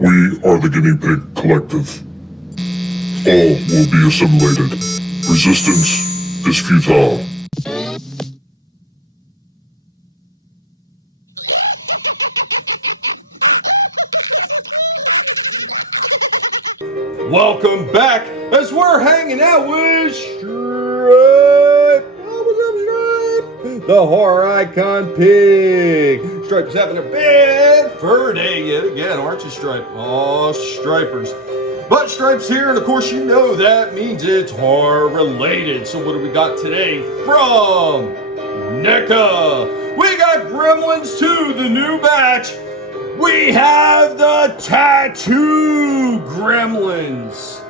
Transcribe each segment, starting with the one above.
We are the Guinea Pig Collective. All will be assimilated. Resistance is futile. Welcome back as we're hanging out with Stripe. What's up, Stripe? The horror icon pig. Stripe's having a bad fur day yet again, aren't you, Stripe? Oh, Stripers. But Stripe's here, and of course you know that means it's horror related. So what do we got today from Neca? We got Gremlins 2, the new batch. We have the Tattoo Gremlins.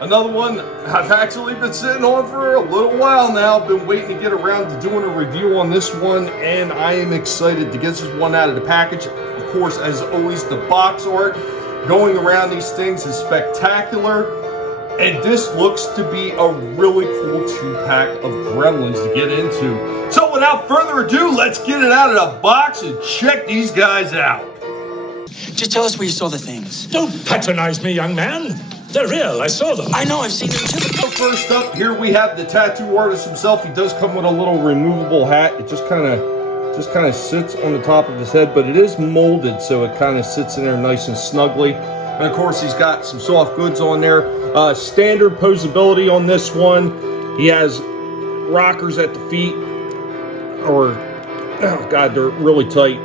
Another one I've actually been sitting on for a little while now. Been waiting to get around to doing a review on this one, and I am excited to get this one out of the package. Of course, as always, the box art going around these things is spectacular, and this looks to be a really cool 2-pack of Gremlins to get into. So without further ado, let's get it out of the box and check these guys out. Just tell us where you saw the things. Don't patronize me, young man. They're real. I saw them. I know. I've seen them too. First up, here we have the tattoo artist himself. He does come with a little removable hat. It just kind of sits on the top of his head, but it is molded, so it kind of sits in there nice and snugly. And of course, he's got some soft goods on there. Standard posability on this one. He has rockers at the feet, or oh god, they're really tight.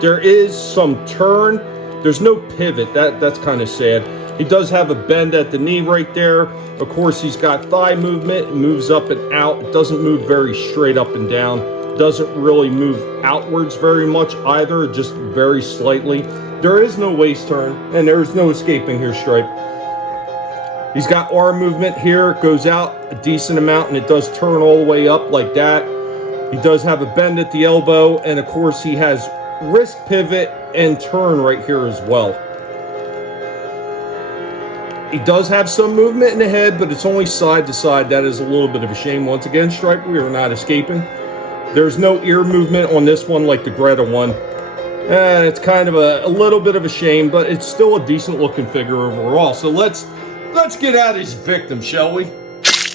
There is some turn. There's no pivot. That's kind of sad. He does have a bend at the knee right there. Of course, he's got thigh movement. It moves up and out. It doesn't move very straight up and down. It doesn't really move outwards very much either, just very slightly. There is no waist turn, and there's no escaping here, Stripe. He's got arm movement here. It goes out a decent amount, and it does turn all the way up like that. He does have a bend at the elbow, and of course he has wrist pivot and turn right here as well. He does have some movement in the head, but it's only side to side. That is a little bit of a shame. Once again, Stripe, we are not escaping. There's no ear movement on this one like the Greta one. It's kind of a little bit of a shame, but it's still a decent looking figure overall. So let's get at his victim, shall we?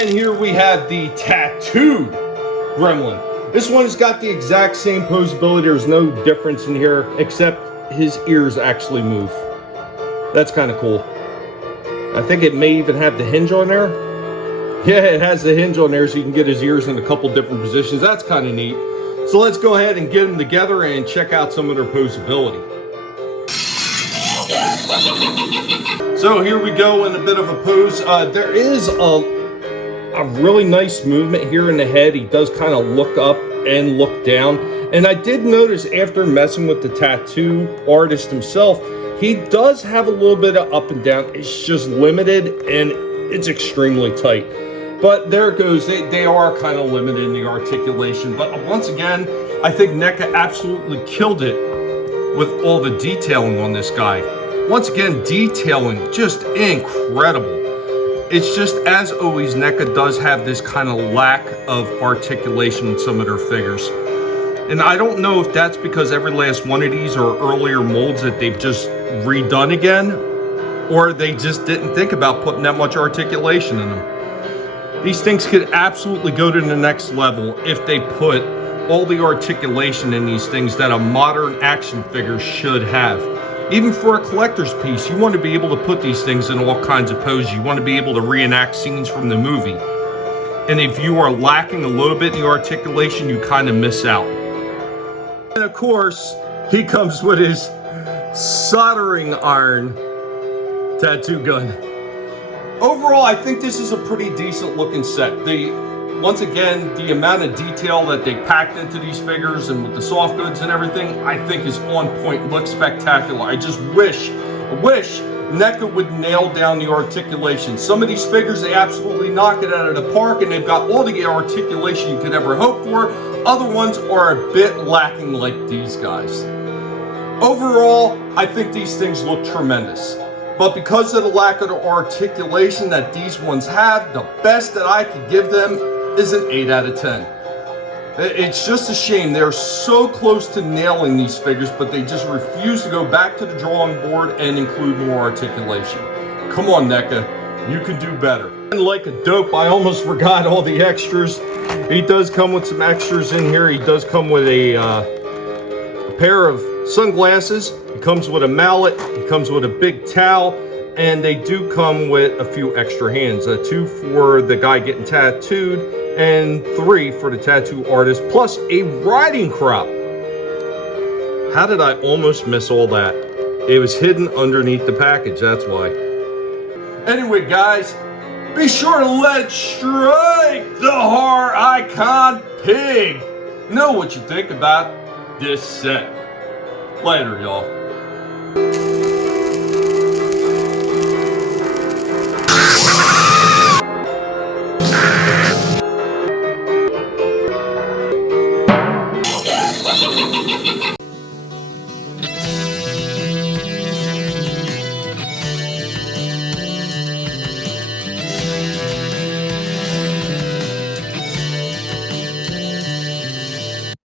And here we have the tattooed Gremlin. This one has got the exact same posability. There's no difference in here, except his ears actually move. That's kind of cool. I think it may even have the hinge on there. Yeah, it has the hinge on there, so you can get his ears in a couple different positions. That's kind of neat. So let's go ahead and get them together and check out some of their posability. So here we go in a bit of a pose. There is a really nice movement here in the head. He does kind of look up and look down. And I did notice after messing with the tattoo artist himself, he does have a little bit of up and down. It's just limited and it's extremely tight. But there it goes. They are kind of limited in the articulation. But once again, I think Neca absolutely killed it with all the detailing on this guy. Once again, detailing just incredible. It's just, as always, Neca does have this kind of lack of articulation in some of their figures. And I don't know if that's because every last one of these are earlier molds that they've just redone again, or they just didn't think about putting that much articulation in them. These things could absolutely go to the next level if they put all the articulation in these things that a modern action figure should have. Even for a collector's piece, you want to be able to put these things in all kinds of poses. You want to be able to reenact scenes from the movie. And if you are lacking a little bit in the articulation, you kind of miss out. And of course, he comes with his soldering iron tattoo gun. Overall, I think this is a pretty decent looking set. Once again, the amount of detail that they packed into these figures and with the soft goods and everything, I think is on point, looks spectacular. I just wish Neca would nail down the articulation. Some of these figures, they absolutely knock it out of the park and they've got all the articulation you could ever hope for. Other ones are a bit lacking like these guys. Overall, I think these things look tremendous. But because of the lack of the articulation that these ones have, the best that I could give them is an 8 out of 10. It's just a shame. They're so close to nailing these figures, but they just refuse to go back to the drawing board and include more articulation. Come on, NECA. You can do better. And like a dope, I almost forgot all the extras. He does come with some extras in here. He does come with a pair of sunglasses. He comes with a mallet. He comes with a big towel. And they do come with a few extra hands. 2 for the guy getting tattooed, and 3 for the tattoo artist, plus a riding crop. How did I almost miss all that? It was hidden underneath the package, that's why. Anyway, guys, be sure to let strike the horror icon pig know what you think about this set. Later, y'all.